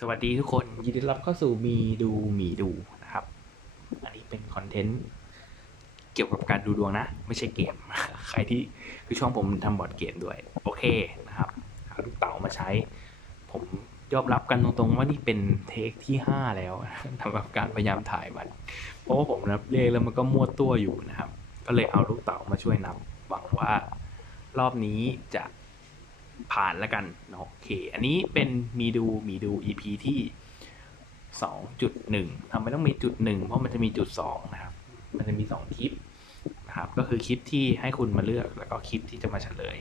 สวัสดีทุกคนยินดีต้อนรับเข้าสู่มีดูมีดูนะครับ อันนี้เป็นคอนเทนต์เกี่ยวกับการดูดวงนะ ไม่ใช่เกม ใครที่คือช่องผมทำบอร์ดเกมด้วย โอเคนะครับเอาลูกเต๋ามาใช้ ผมยอมรับกันตรงๆว่านี่เป็นเทคที่ห้าแล้วสำหรับการพยายามถ่ายมัน เพราะว่าผมนับเลขแล้วมันก็มั่วตัวอยู่นะครับ ก็เลยเอาลูกเต๋ามาช่วยนับหวังว่ารอบนี้จะ ผ่านแล้วกันเนาะโอเค อันนี้เป็นมีดูมีดู EP ที่ 2.1ทำไมต้องมีจุดหนึ่งเพราะมันจะมีจุด 2 นะครับ มันจะมี 2 คลิปนะครับ ก็คือคลิปที่ให้คุณมาเลือกแล้วก็คลิปที่จะมาเฉลย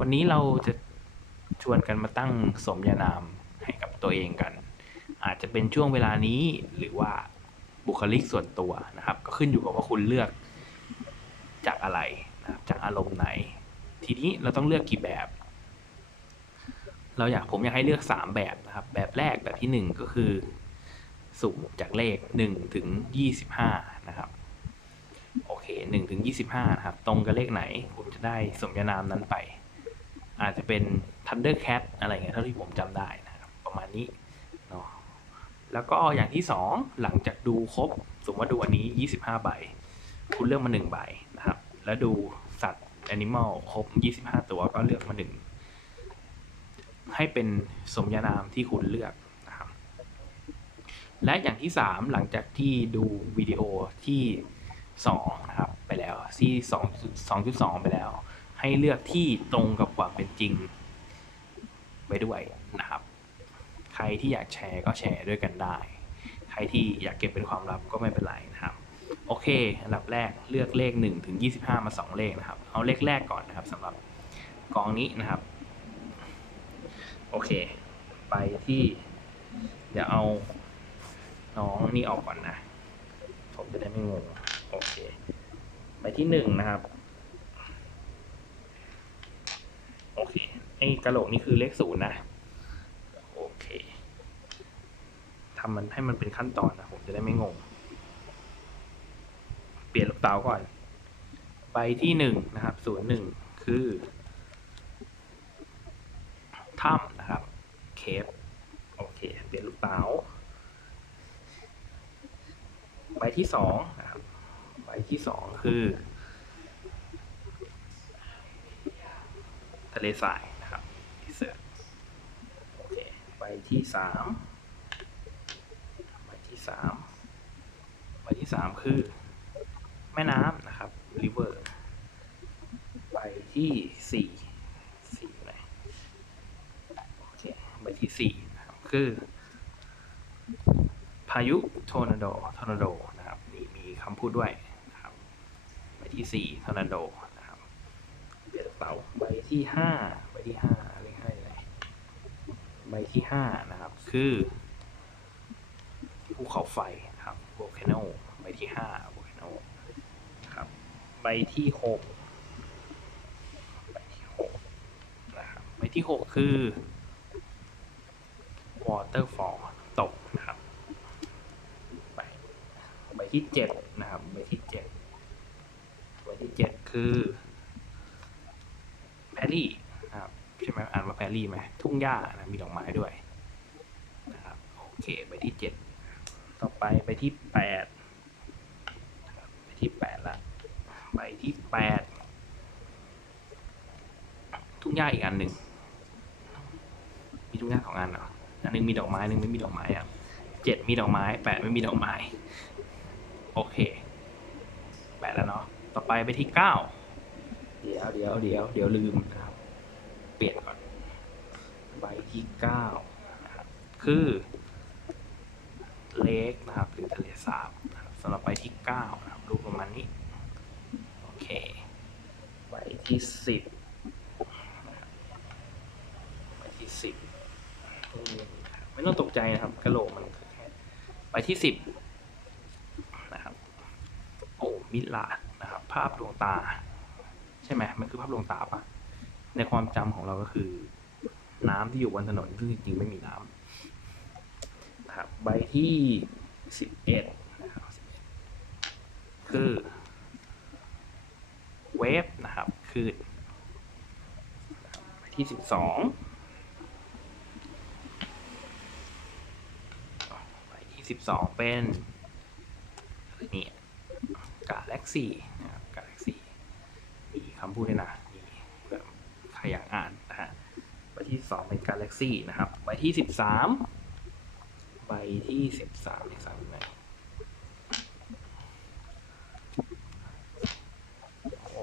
วันนี้เราจะชวนกันมาตั้งสมญานามให้กับตัวเองกัน อาจจะเป็นช่วงเวลานี้หรือว่าบุคลิกส่วนตัวนะครับ ก็ขึ้นอยู่กับว่าคุณเลือกจากอะไรนะครับจากอารมณ์ไหน ทีนี้เราต้องเลือกกี่แบบ เราอยากผมอยากให้เลือก 3 แบบนะครับ แบบแรกแบบที่ 1 ก็คือสุ่มจากเลข 1 ถึง 25 นะครับ โอเค1ถึง 25 นะครับ ตรงกับเลขไหนคุณจะได้สมญานามนั้นไป อาจจะเป็น Thundercat อะไรเงี้ยเท่าที่ผมจำได้นะครับ ประมาณนี้เนาะแล้วก็อย่างที่ 2 หลังจากดูครบ สมมติว่าดูอันนี้ 25 ใบ คุณเลือกมา 1 ใบนะครับ แล้วดูสัตว์ Animal ครบ 25 ตัวก็เลือกมา 1 ให้เป็นสมญานามที่คุณเลือกนะครับ และอย่างที่ 3 หลังจากที่ดูวิดีโอที่2นะครับไปแล้วที่2 2.2 ไปแล้ว ให้เลือกที่ตรงกับความเป็นจริงไปด้วยนะครับ ใครที่อยากแชร์ก็แชร์ด้วยกันได้ ใครที่อยากเก็บเป็นความลับก็ไม่เป็นไรนะครับโอเค อันดับแรกเลือกเลข1ถึง25 มา 2 เลขนะครับ เอาเลขแรกก่อนนะครับสำหรับกองนี้นะครับ โอเค ไปที่ เดี๋ยวเอาน้องนี่ออกก่อนนะ ผมจะได้ไม่งง โอเค ไปที่หนึ่งนะครับ โอเค ไอ้กระโหลกนี่คือเลขศูนย์นะ โอเคทำมันให้มันเป็นขั้นตอนนะ ผมจะได้ไม่งง เปลี่ยนลูกเต๋าก่อน ไปที่หนึ่งนะครับ ศูนย์หนึ่งคือถ้ำ เคฟโอเค เปลี่ยนลูกเต๋าใบที่สองนะครับใบที่สองคือ ทะเลทรายนะครับเสิร์โอเคใบที่สามใบที่สามใบที่สามคือ แม่น้ำนะครับ river ใบที่สี่ไหน โอเคใบ ที่สี่นะครับคือ พายุโทนาโดทอร์นาโดนะครับมีมีคำพูดด้วยนะครับใบที่สี่ทอร์นาโดนะครับเปลี่ยนเตาใบที่ห้าใบที่ห้าเลขห้าอยู่ไหนใบที่ห้านะครับคือภูเขาไฟนะครับโวลคาโนใบที่ห้าโวลคาโนนะครับใบที่หกใบที่หกนะครับใบที่หกคือ waterfall ตกนะครับใบใบที่เจ็ดนะครับใบที่เจ็ดใบที่เจ็ดคือแพรรี่นะครับใช่ไหมอ่านว่าแพรรี่ไหมทุ่งหญ้านะมีดอกไม้ด้วยนะครับโอเคใบที่เจ็ดต่อไปใบที่แปดใบที่แปดละใบที่แปดทุ่งหญ้าอีกอันหนึ่งมีทุ่งหญ้าสองอันเหรอ อันหนึงมีดอกไม้นหนึงไม่มีดอกไม้อะเจ็ดมีดอกไม้แปดไม่มีดอกไม้ โอเคแปดแล้วเนาะต่อไปไปที่เก้าเดี๋ยวเดี๋ยวเดี๋ยวเดี๋ยวลืมนะครับเปลี่ยนก่อนใบที่เก้านะครับคือเลกนะครับหรือทะเลสาบสำหรับใบที่เก้านะครับรูปประมาณนี้โอเคใบที่สิบนะครับใบที่สิบ ไม่ต้องตกใจนะครับกระโหลกมันไปที่สิบนะครับโอ้มิลาดนะครับ ภาพดวงตา ใช่ไหมมันคือภาพดวงตาปะในความจำของเราก็คือ น้ำที่อยู่บนถนนซึ่งจริงๆไม่มีน้ำนะครับใบที่สิบเอ็ดคือเวฟนะครับคลื่นนะครับใบที่สิบสอง สิบสองเป็นนี่กาแล็กซี่นะครับกาแล็กซี่มีคำพูดด้วยนะมีเผื่อใครอยากอ่านนะฮะใบที่สองเป็นกาแล็กซี่นะครับ ใบที่สิบสามใบที่สิบสามเลขสามไหนโอ้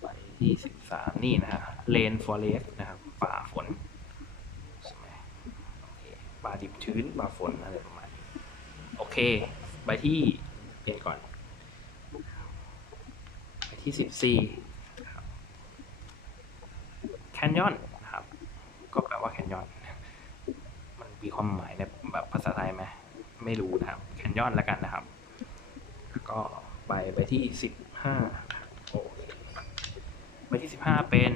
ใบที่สิบสามนี่นะฮะเลนฟอเรสะครับป่าฝน ใช่ไหมโอเคปลา ดิบชื้นปลาฝนอะไรประมาณนี้โอเคใบที่เปลี่ยนก่อนใบที่สิบสี่แคนยอนนะครับ ก็แปลว่าแคนยอน มันมีความหมายในแบบภาษาไทยไหมไม่รู้นะครับแคนยอนแล้วกันนะครับ ก็ใบใบที่สิบห้าโอเคใบที่สิบห้าเป็น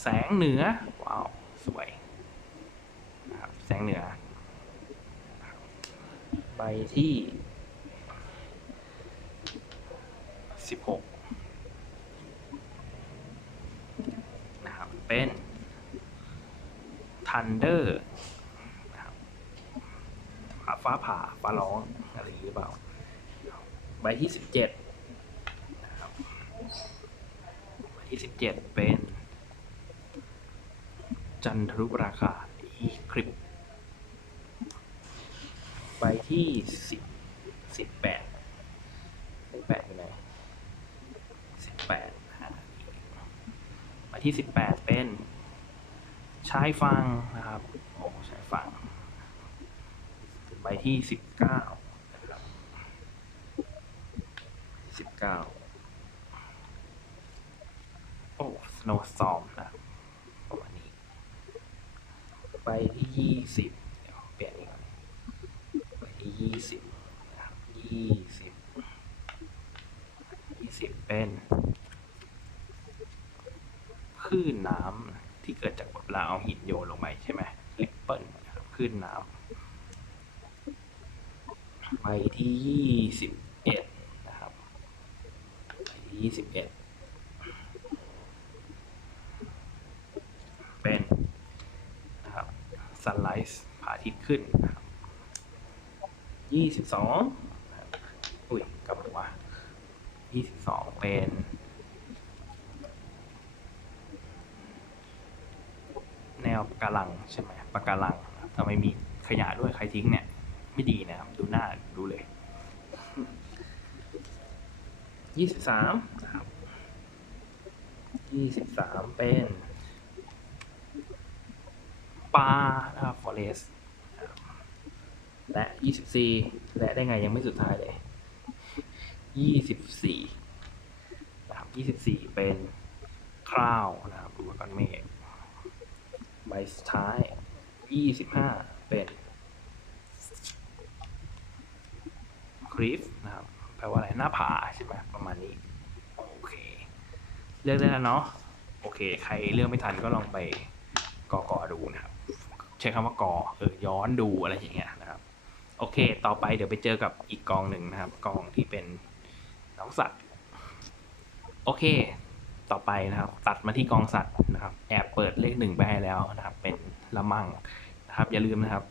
แสงเหนือ ว้าว สวยนะครับแส งเหนือนะครับใบที่สิบหกนะครับเป็น Thunder นะครับฟ้าผ่า ฟ้าร้อง อะไรอย่างนี้หรือเปล่า ใบที่สิบเจ็ดนะครับใบที่สิบเจ็ดเป็น จันทรุปราคาอีคลิป ใบที่สิบสิบแปดเลขแปดอยู่ไหนสิบแปดนะฮะใบที่สิบแปดเป็นชายฟังนะครับโอ้ชายฟังใบที่สิบเก้าสิบเก้าโอ้สโนว์สตอมนะประมาณนี้ ไปที่ยี่สิบเดี๋ยวเปลี่ยนอีกก่อนไปที่ ยี่สิบยี่สิบยี่สิบเป็นคลื่นน้ำที่เกิดจากเวลาเอาหินโยนลงไปใช่ไหมริปเปิลนะครับคลื่นน้ำไปที่ยี่สิบเอ็ดนะครับยี่สิบเอ็ดเป็นนะครับ sunrise พระอาทิตย์ขึ้นนะครับ ยี่สิบสองอุ้ยกลับมาดูว่ายี่สิบสองเป็นแนวปะการังใช่ไหมปะการังทำไมมีขยะด้วยใครทิ้งเนี่ย ไม่ดีนะครับ ดูหน้าดูเลยยี่สิบสามครับยี่สิบสามเป็นปลานะครับ forest นะครับ และ24และได้ไงยังไม่สุดท้ายเลย24นะครับ24เป็นคราวนะครับดูก้อนเมฆใบสุดท้าย25เป็นคลิฟนะครับแปลว่าอะไรหน้าผาใช่ไหมประมาณนี้โอเค เลือกได้แล้วเนาะโอเค ใครเลือกไม่ทันก็ลองไปกอกอดูนะครับ ใช้คำว่ากอเออย้อนดูอะไรอย่างเงี้ย โอเค ต่อไปเดี๋ยวไปเจอกับอีกกองหนึ่งนะครับ กองที่เป็นน้องสัตว์ โอเค ต่อไปนะครับ ตัดมาที่กองสัตว์นะครับ แอบเปิดเลขหนึ่งไปให้แล้วนะครับ เป็นละมั่งนะครับ อย่าลืมนะครับ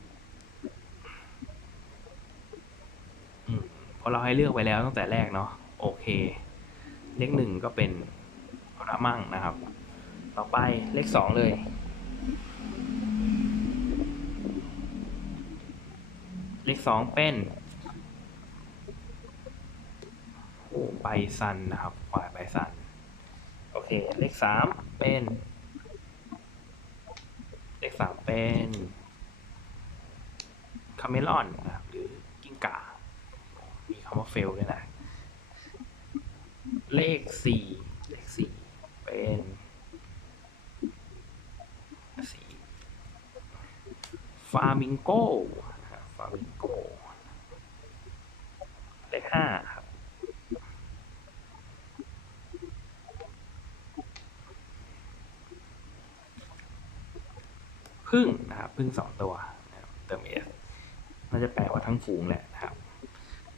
อืมเพราะเราให้เลือกไว้แล้วตั้งแต่แรกเนาะโอเค เลขหนึ่งก็เป็นละมั่งนะครับ ต่อไปเลขสองเลย เลขสองเป็นไบซันนะครับควายไบซัน โอเค เลขสามเป็น เลขสามเป็นคาเมลอนนะครับหรือกิ้งก่า มีคำว่าเฟลด้วยนะ เลขสี่เลขสี่เป็นสี่ฟามิงโกฟามิงโก เลขห้าครับ พึ่งนะครับพึ่งสองตัวนะครับเติมเอสน่าจะแปลว่าทั้งฝูงแหละนะครับ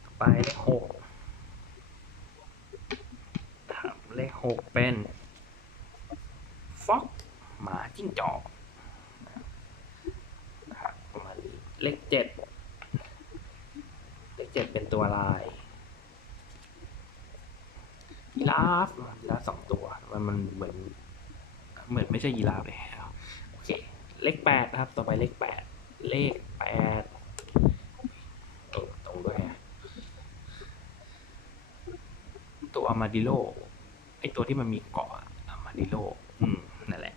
ต่อไปเลขหกครับเลขหกเป็นฟ็อกหมาจิ้งจอกนะครับประมาณเลขเจ็ดเลขเจ็ดเป็นตัวลายยีราฟยีราฟสองตัวมันมันเหมือนเหมือนไม่ใช่ยีราฟเลย เลขแปดนะครับ ต่อไปเลขแปดเลขแปดตรงด้วยอะตัวอามาดิโลไอตัวที่มันมีเกาะอามาดิโลอืมนั่นแหละ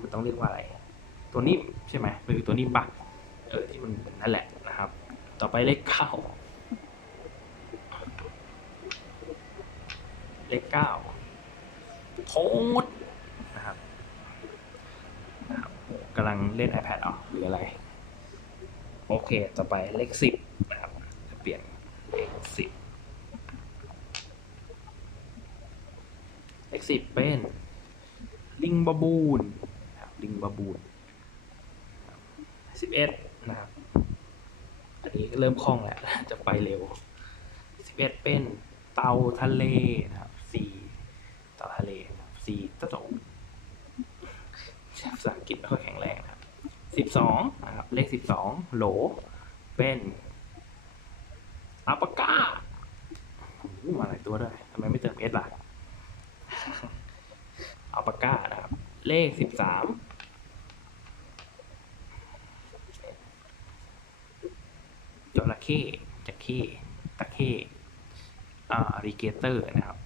มันต้องเรียกว่าอะไร ตัวนิ่มใช่ไหมมันคือตัวนิ่มปะเออที่มันนั่นแหละนะครับ ต่อไปเลขเก้าเลขเก้าโทษนะครับนะครับกำ ลังเล่น iPad อะหรืออะไร โอเค ต่อไปเลขสิบนะครับจะเปลี่ยนเลขสิบเลขสิบเป็น ลิงบาบูนนะครับลิงบาบูนสิบเอ็ดนะครับ อันนี้เริ่มคล่องแล้ว จะไปเร็วสิบเอ็ดเป็นเตาทะเลนะครับสี่เตาทะเลสี่ตะโจภาษาอังกฤษไม่ค่อยแข็งแรง นะครับสิบสองนะครับเลขสิบสองโหล เป็นอัปาก้ามาหลายตัวด้วยทำไมไม่เติมเอสล่ะอัปาก้านะครับ เลขสิบสามจระเข้จักเข้ตะเข้อ่าริเกเตอร์นะครับ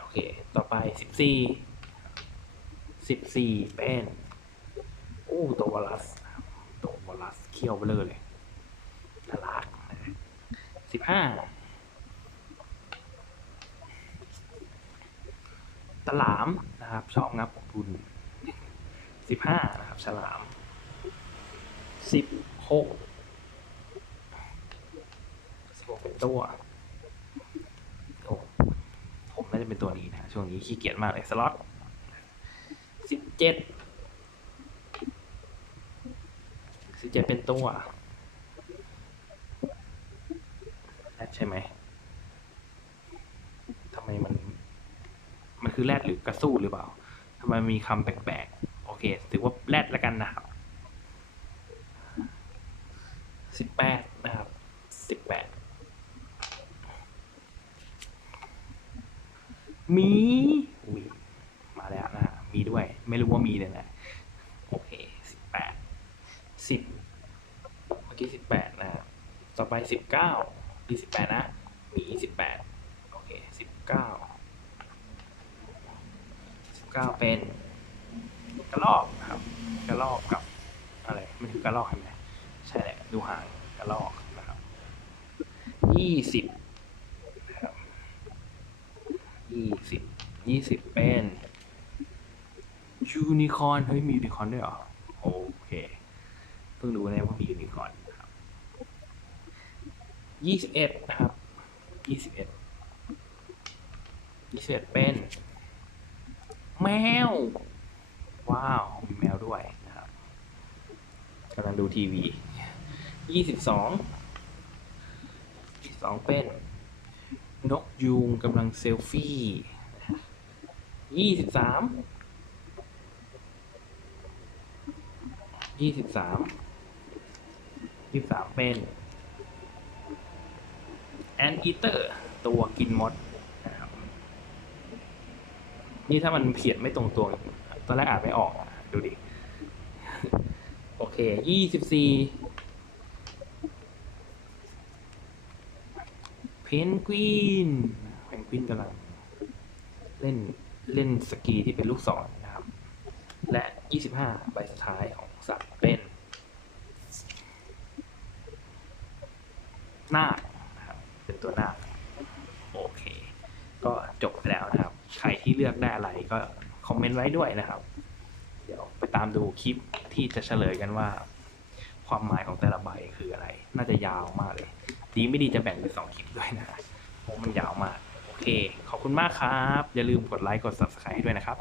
โอเค ต่อไปสิบสี่สิบสี่เป็น ตัววอลลัสตัววอลลัสเขี้ยวเบลอเลยน่ารักสิบห้าตลามนะครับชอบงับทุนสิบห้านะครับฉลามสิบหกสิบหกเป็นตัวผมน่าจะเป็นตัวนี้นะช่วงนี้ขี้เกียจมากเลยสล็อตสิบเจ็ด สิเจ็ดเป็นตัวแรดใช่ไหมทำไมมัน มันคือแรดหรือกระสู้หรือเปล่าทำไมมีคำแปลกๆ โอเค ถือว่าแรดแล้วกันนะครับสิบแปดนะครับสิบแปดมี มาแล้วนะฮะมีด้วย ไม่รู้ว่ามีเลยนะ โอเคสิบแปด สิบเมื่อกี้สิบแปดนะต่อไปสิบเก้าดีสิบแปดนะมีสิบแปดโอเคสิบเก้าสิบเก้าเป็นกระรอกครับกระรอกกับอะไรมันคือกระรอกใช่ไหมใช่แหละดูหางกระรอกนะครับยี่สิบนะครับยี่สิบยี่สิบเป็นยูนิคอร์นเฮ้ยมียูนิคอร์นด้วยเหรอโอเค เพิ่งรู้นะว่ามียูนิคอร์นครับยี่สิบเอ็ดนะครับยี่สิบเอ็ดยี่สิบเอ็ดเป็น แมว ว้าว มีแมวด้วยนะครับกำลังดูทีวียี่สิบสองยี่สองเป็น นกยูงกำลังเซลฟี่ยี่สิบสามยี่สิบสาม ยี่สามเป็นแอนอีเตอร์ตัวกินมดนะครับนี่ถ้ามันเขียนไม่ตรงตัวตอนแรกอ่านไม่ออกดูดิ โอเคยี่สิบสี่เพนกวินเพนกวินกำลังเล่นเล่นสกีที่เป็นลูกศรนะครับ และ 25 ใบสุดท้ายของสัตว์เป็น นาคนะครับเป็นตัวหน้าโอเค ก็จบไปแล้วนะครับ ใครที่เลือกได้อะไรก็คอมเมนต์ไว้ด้วยนะครับ เดี๋ยวไปตามดูคลิปที่จะเฉลยกันว่า ความหมายของแต่ละใบคืออะไร น่าจะยาวมากเลยดีไม่ดีจะแบ่งเป็นสองคลิปด้วยนะเพราะมันยาวมาก โอเค ขอบคุณมากครับ อย่าลืมกดไลค์กด subscribe ให้ด้วยนะครับ